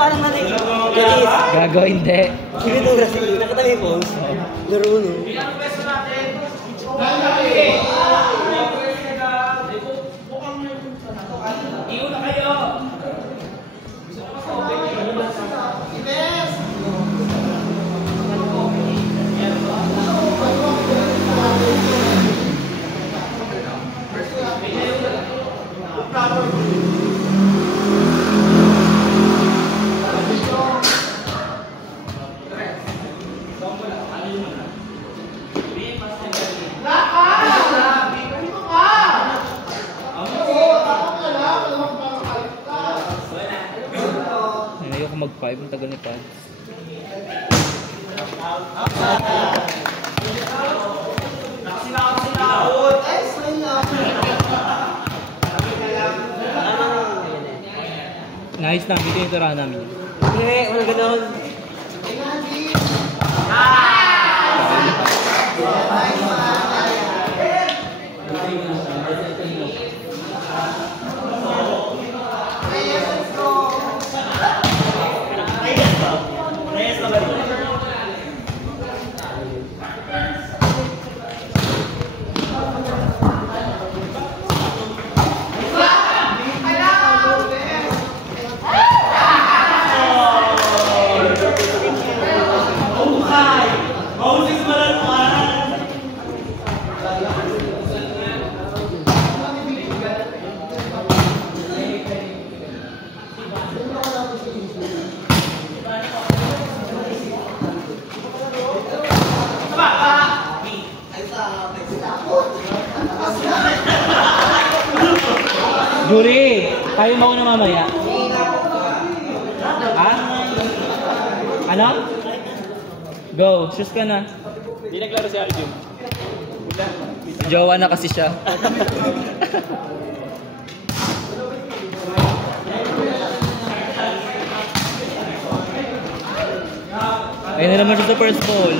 parang natin. Charis. Gago, hindi. Kinitura sila. Nakita mo yung pose? Laro, no? Iuna kayo! Ayoko mag-5, ang tagal ni Pans. Nice na, dito yung tirahan namin. Hindi, wala ganon. Juri, tayo mauna mamaya. Ha? Ano? Go, shoes ka na. Hindi naglaro si Arjun. Jowa na kasi siya. Ayun na naman siya sa first ball.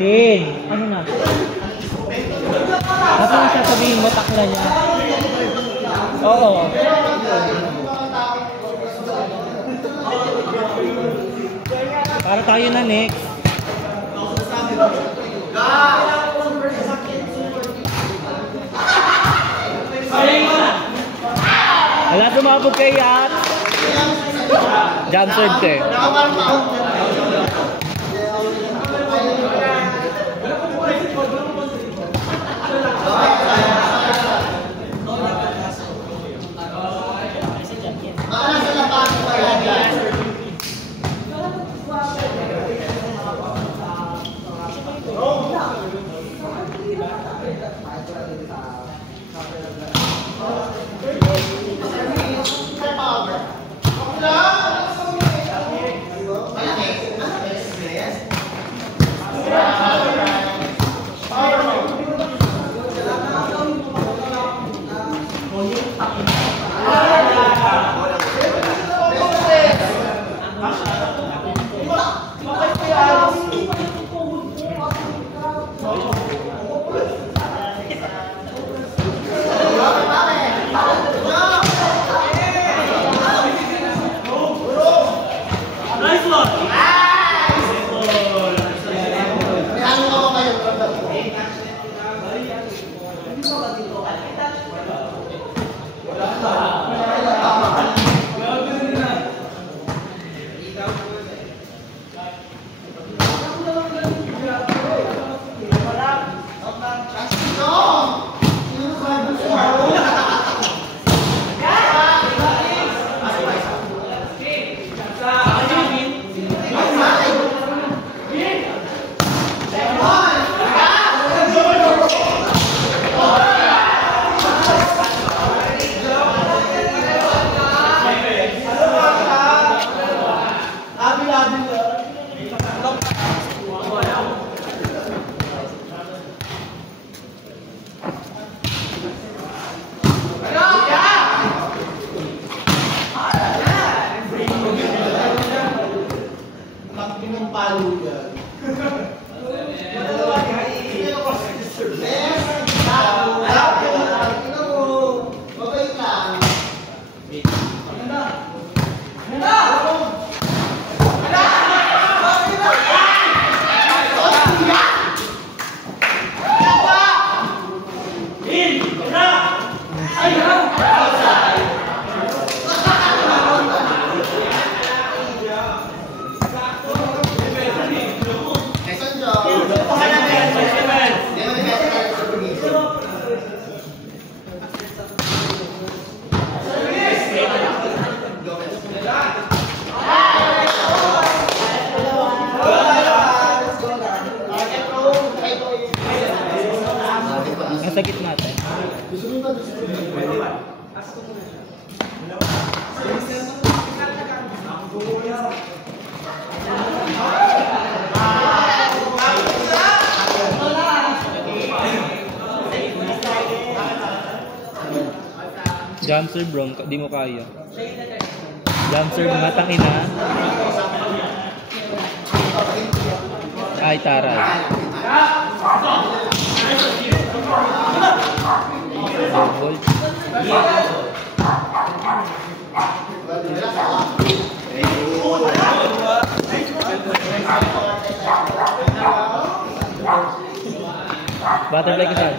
Tin, ano na? Dapat na siya sabihin mo, takla niya. Oo. Para tayo na next. Wala sumabog kay Yat. Jump serve eh. Go! Jump serve bro, di mo kaya. Jump serve mga tangina. Ay, taray. Double. Butterfly ka saan?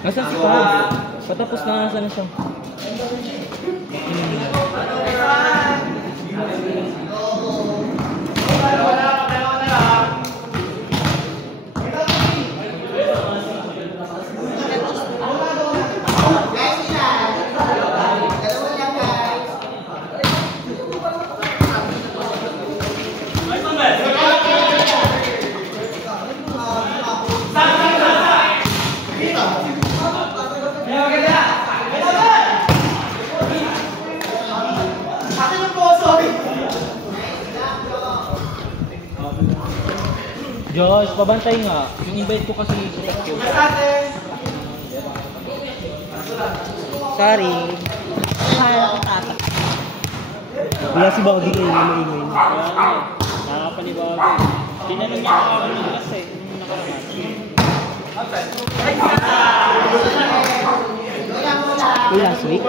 Nasaan si Pab? Patapos na, nasaan na siya? Josh, pabantay nga. Yung invite ko kasi sa Tokyo. Sorry. Wala si Bawdi kayo na maingay. Nakakapanibago eh. Tinanong niya ako ng class eh. Last week.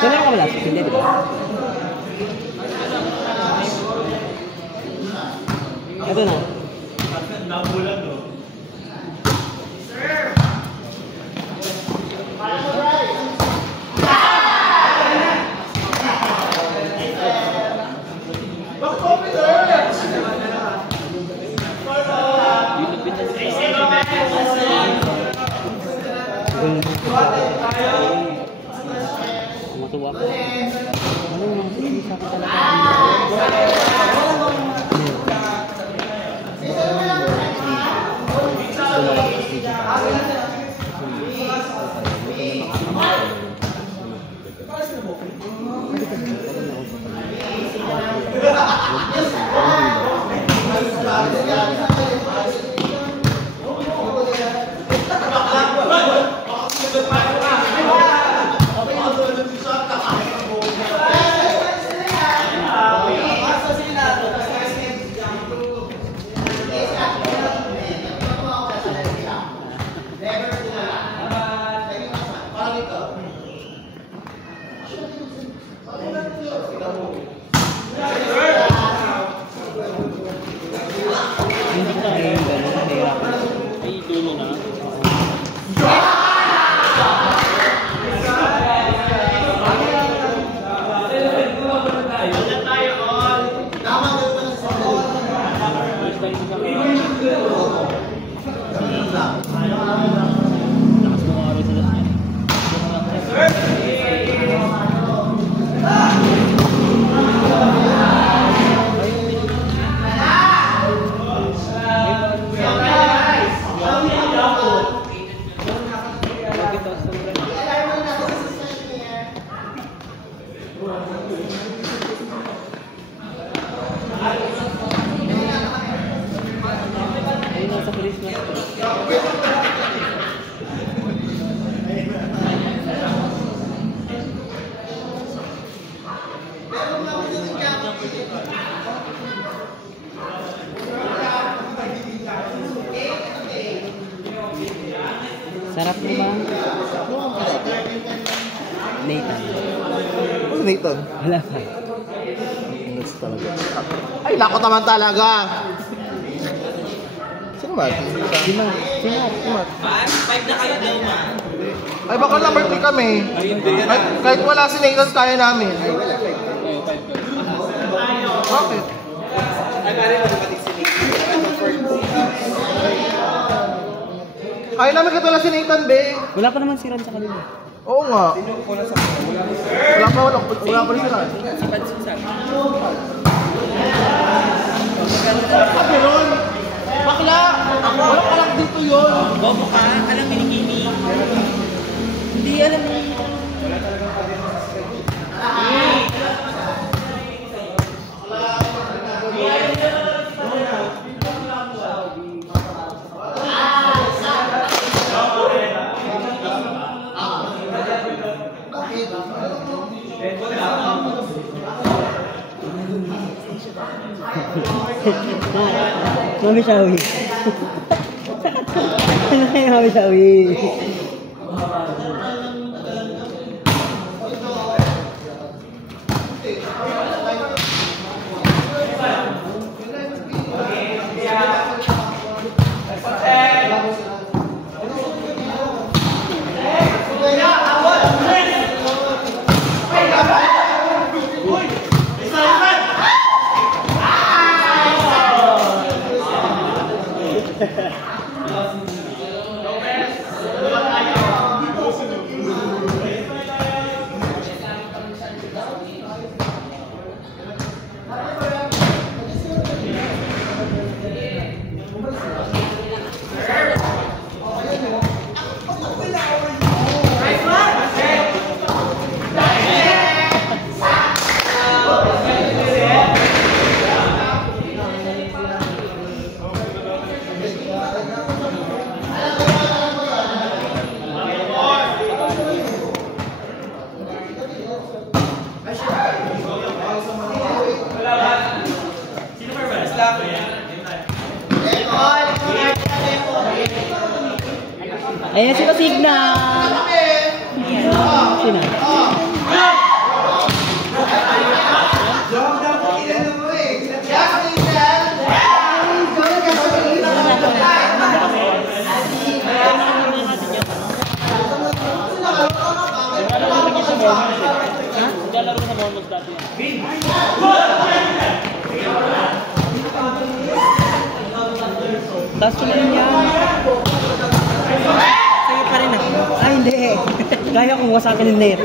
Kailan ka ba last week? Hindi, di ba? Ito na. Nabulan no. Matuwa ko. Ano yung isa ko talaga? Hindi ko kaya yung gano'n. Nahirapan. Ay, dulo na. Ayun na sa Christmas. Sarap mo ba? Nathan. Ano Nathan? Wala pa. Nuts talaga. Ay, lakot naman talaga! Sino Matt? Si Matt. Si Matt. Si Matt. 5 na kayo daw ma. Ay, baka number 3 kami. Kahit wala si Nathan, kaya namin. Bakit? Kaya namin kahit wala si Nathan, be. Wala pa naman si Ron sa kanila. Oo nga. Wala pa rin sila. Meron! Bakla! Wala ka lang dito yun! Bobo ka, alam mo ni Kimi. Hindi alam mo. Mami Shawi. Ano kayo Mami Shawi? Ayan si Pasigna. Sino? Naglalaro sa Mormons dati yan. Tapos tuloy yan. Sa'yo pa rin ako. Ay, hindi. Kaya kong wasakin yung net.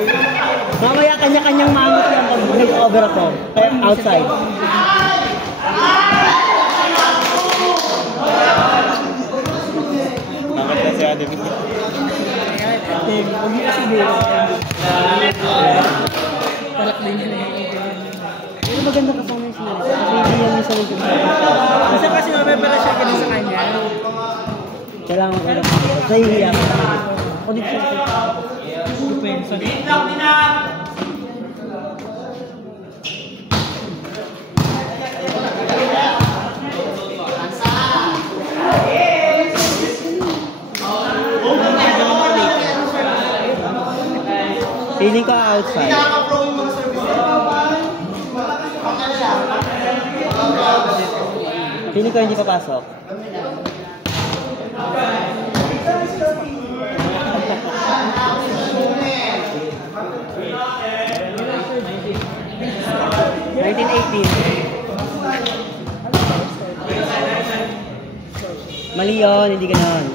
Mamaya kanya-kanyang mangot yan pag nag-over ako. Kaya outside. Bakit na si Adam? Huwag mo kasi din. Talak din yun. Pero maganda kasama yung sinala. Kasi hindi yan yung salag yung salag. Kasi kasi mabibala siya ganun sa kanya. Kailangan ko lang. Nahihiya ko. Ako dito siya. Feeling ko outside. Feeling ko hindi papasok. Mali yun, hindi ganon.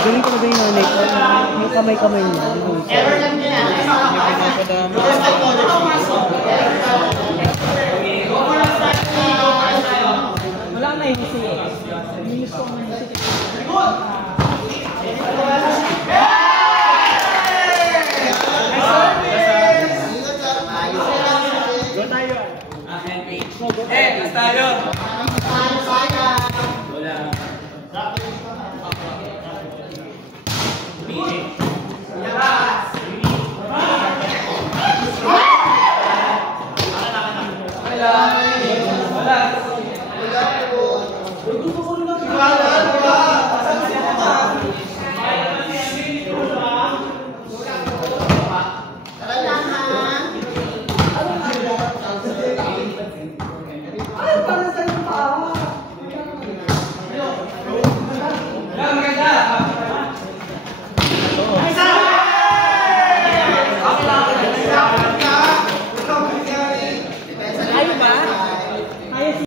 Galing talaga yung nanay ko. Yung kamay-kamay niya.